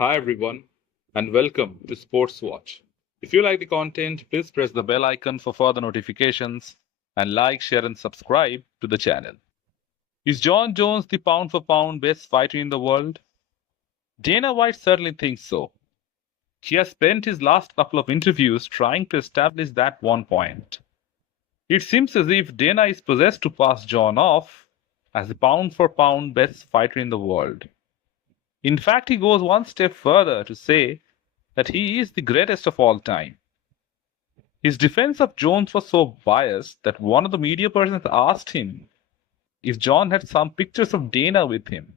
Hi everyone, and welcome to Sports Watch. If you like the content, please press the bell icon for further notifications and like, share, and subscribe to the channel. Is John Jones the pound for pound best fighter in the world? Dana White certainly thinks so. He has spent his last couple of interviews trying to establish that one point. It seems as if Dana is possessed to pass John off as the pound for pound best fighter in the world. In fact, he goes one step further to say that he is the greatest of all time. His defense of Jones was so biased that one of the media persons asked him if John had some pictures of Dana with him.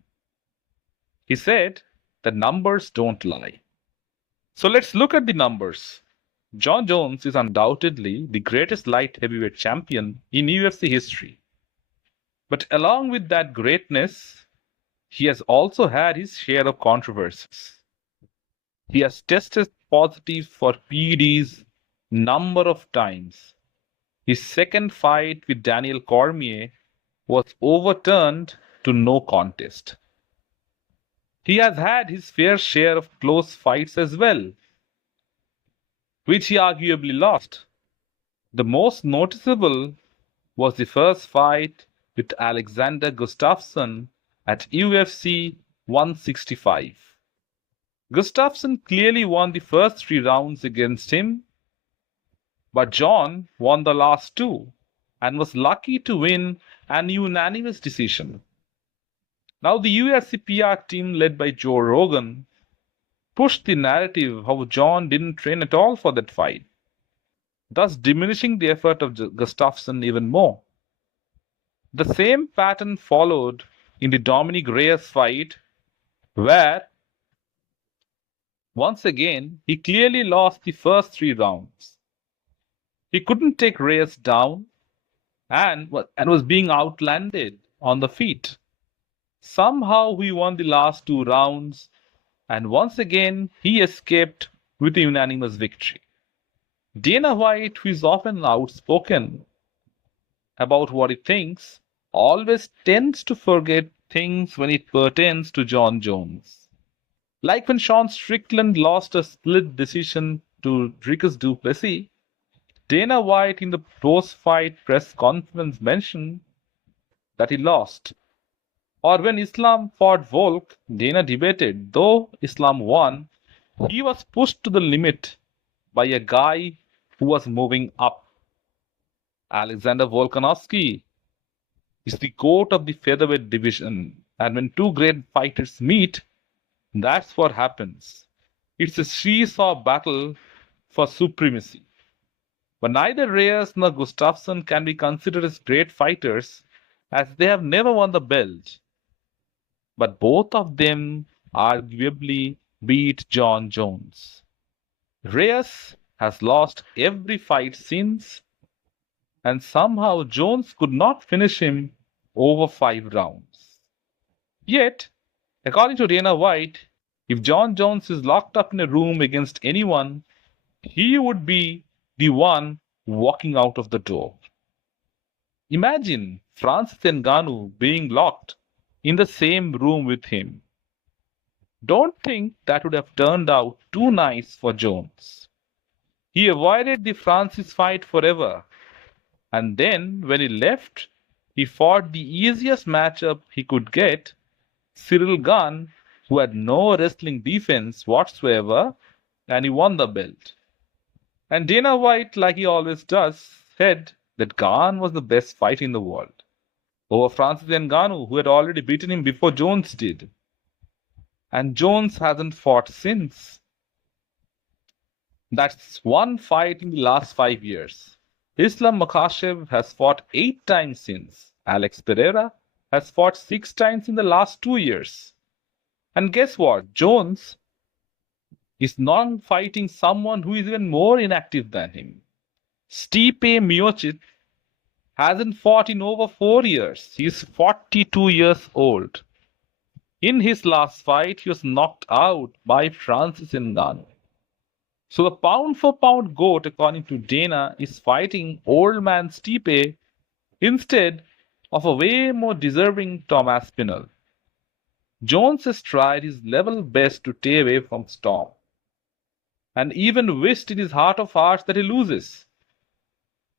He said that numbers don't lie. So let's look at the numbers. John Jones is undoubtedly the greatest light heavyweight champion in UFC history. But along with that greatness, he has also had his share of controversies. He has tested positive for PEDs number of times. His second fight with Daniel Cormier was overturned to no contest. He has had his fair share of close fights as well, which he arguably lost. The most noticeable was the first fight with Alexander Gustafsson at UFC 165. Gustafsson clearly won the first 3 rounds against him, but John won the last two and was lucky to win an unanimous decision. Now, the UFC PR team led by Joe Rogan pushed the narrative how John didn't train at all for that fight, thus diminishing the effort of Gustafsson even more. The same pattern followed in the Dominic Reyes fight, where once again he clearly lost the first 3 rounds. He couldn't take Reyes down and was being outlanded on the feet. Somehow he won the last 2 rounds, and once again he escaped with a unanimous victory. Dana White, who is often outspoken about what he thinks, always tends to forget things when it pertains to John Jones. Like when Sean Strickland lost a split decision to Dricus du Plessis, Dana White in the post-fight press conference mentioned that he lost. Or when Islam fought Volk, Dana debated, though Islam won, he was pushed to the limit by a guy who was moving up. Alexander Volkanovski is the GOAT of the featherweight division, and when two great fighters meet, that's what happens. It's a seesaw battle for supremacy. But neither Reyes nor Gustafsson can be considered as great fighters, as they have never won the belt. But both of them arguably beat John Jones. Reyes has lost every fight since, and somehow Jones could not finish him over 5 rounds. Yet, according to Dana White, if John Jones is locked up in a room against anyone, he would be the one walking out of the door. Imagine Francis Ngannou being locked in the same room with him. Don't think that would have turned out too nice for Jones. He avoided the Francis fight forever, and then when he left, he fought the easiest matchup he could get, Cyril Gane, who had no wrestling defense whatsoever, and he won the belt. And Dana White, like he always does, said that Gane was the best fighter in the world over Francis Ngannou, who had already beaten him before Jones did. And Jones hasn't fought since. That's one fight in the last 5 years. Islam Makhachev has fought 8 times since. Alex Pereira has fought 6 times in the last 2 years. And guess what? Jones is not fighting someone who is even more inactive than him. Stipe Miocic hasn't fought in over 4 years. He's 42 years old. In his last fight, he was knocked out by Francis Ngannou. So the pound for pound GOAT, according to Dana, is fighting old man Stipe instead of a way more deserving Tom Aspinall. Jones has tried his level best to stay away from Storm, and even wished in his heart of hearts that he loses.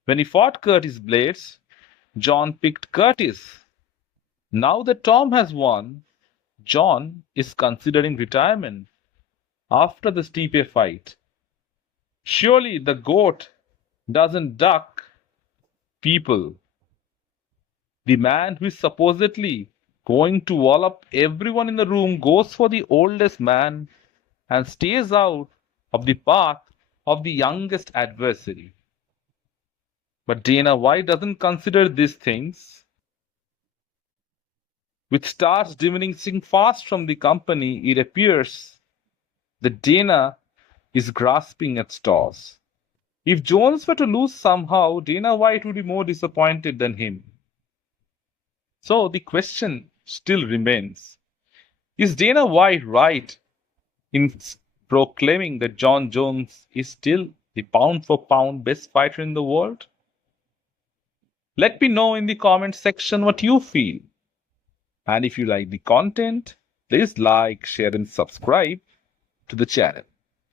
When he fought Curtis Blades, John picked Curtis. Now that Tom has won, John is considering retirement after the Stipe fight. Surely the goat doesn't duck people. The man who is supposedly going to wallop everyone in the room goes for the oldest man and stays out of the path of the youngest adversary. But Dana White doesn't consider these things. With stars diminishing fast from the company, it appears that Dana is grasping at straws. If Jones were to lose somehow, Dana White would be more disappointed than him. So the question still remains, is Dana White right in proclaiming that Jon Jones is still the pound for pound best fighter in the world? Let me know in the comment section what you feel. And if you like the content, please like, share and subscribe to the channel.